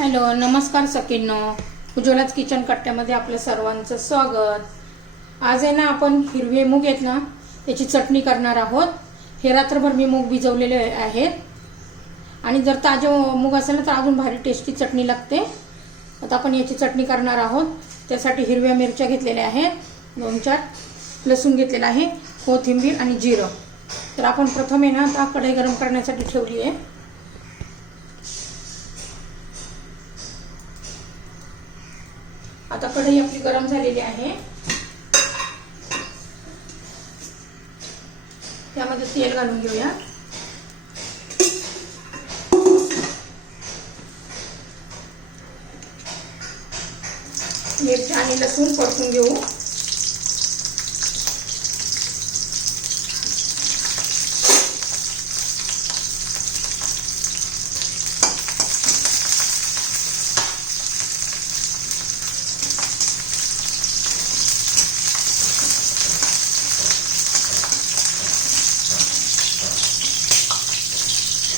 Hello नमस्कार सकिनो उज्ज्वलाच kitchen कट्ट्यामध्ये आपलं सर्वांचं स्वागत. आज आहे ना आपण हिरवे मूग आहेत ना त्याची चटणी करणार आहोत. हे रात्रभर मी मूग भिजवलेले आहेत. आणि जर ताजे मूग असेल ना तर अजून भारी टेस्टी चटणी लागते. आता आपण याची चटणी करणार आहोत. त्यासाठी हिरव्या मिरच्या घेतलेल्या आहेत. दोन चार. लसूण घेतलेला आहे. कोथिंबीर आणि जिरं. तर आपण प्रथम आहे ना आता कढई गरम करण्यासाठी ठेवली आहे. आता कढई आपली गरम झालेली आहे. त्यामध्ये तेल घालून घेऊया. मिरच्या आणि लसूण परतून घेऊ.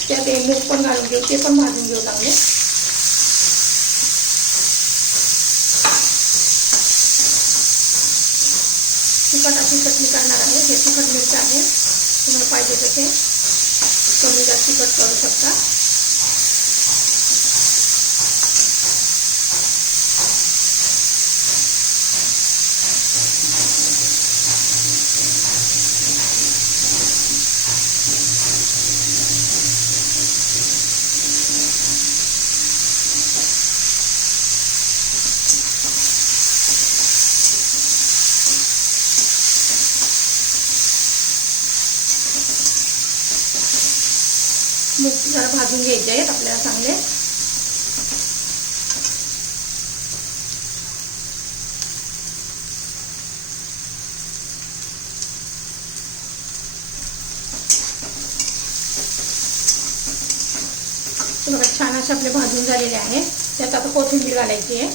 त्यात हे मूग पण घालून घेऊ ते पण भाजून घेऊ चांगले. तिखटाची चटणी करणार आहे हे तिखट मिरची आहे तुम्हाला पाहिजे तसे. कमी जास्त तिखट करू शकता. मूग जरा भाजून घ्यायचे आहेत आपल्याला चांगले. बघा छान असे आपले भाजून झालेले आहे. त्यात आता कोथिंबीर घालायची आहे.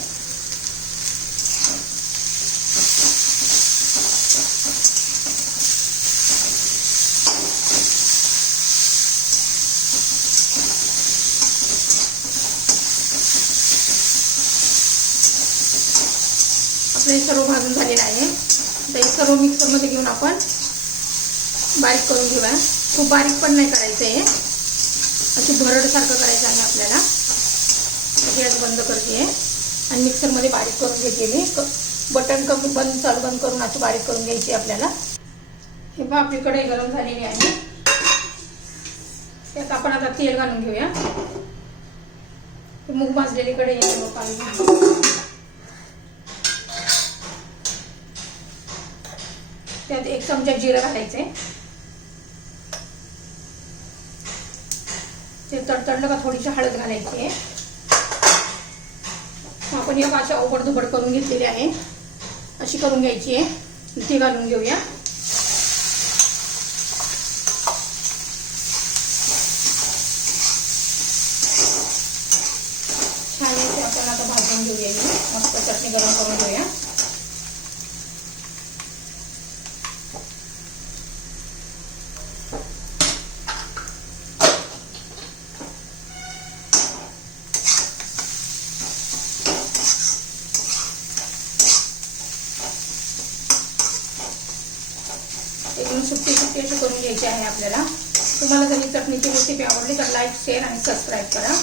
आपलं सर्व भाजून झालेलं आहे. आता हे सर्व मिक्सरमध्ये घेऊन आपण बारीक करून घेऊया. खूप बारीक पण नाही करायचं आहे अशी भरडसारखं करायचं आहे आपल्याला. गॅस बंद करते आणि मिक्सरमध्ये बारीक करून घेते मी. बटन कमी बंद चालू बंद करून अशी बारीक करून घ्यायची आपल्याला. हे पहा आपली गरम झालेली आहे. त्यात आपण आता तेल घालून घेऊया. मूग भाजलेली कढई त्यात एक चमचा जिरं घालायचं. ते तडतडलं का थोडीशी हळद घालायची. आहे आपण एक अशा दुबड करून घेतलेली आहे. अशी करून घ्यायची आहे. ती घालून घेऊया. छान आपण आता भाजून घेऊया. मस्त चटणी गरम करून घेऊया. सुट्टी सुट्टी अशी करून घ्यायची आहे आपल्याला. तुम्हाला जर ही चटणीची रेसिपी आवडली तर लाईक शेअर आणि सबस्क्राईब करा.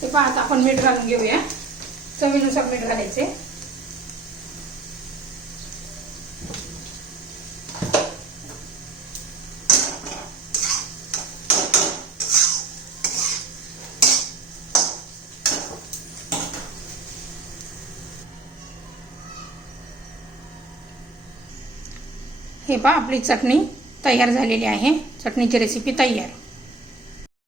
ते पहा आता आपण मीठ घालून घेऊया. चवीनुसार मीठ घालायचे. हे पहा आपली चटणी तयार झालेली आहे. चटणीची रेसिपी तयार.